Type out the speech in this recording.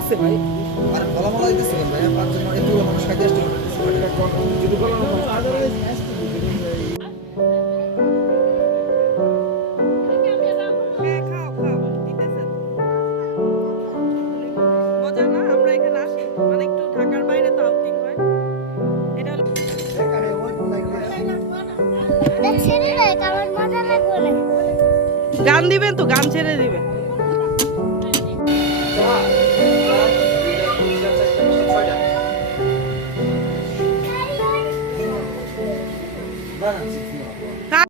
আছে ভাই আর বলা বলা দিতেছে ভাই পাঁচজন একটু মানুষ খাইতে আসছে যদি বলা আদারওয়াইজ আসতে গান দিবেন তো, গান ছেড়ে দিবেন।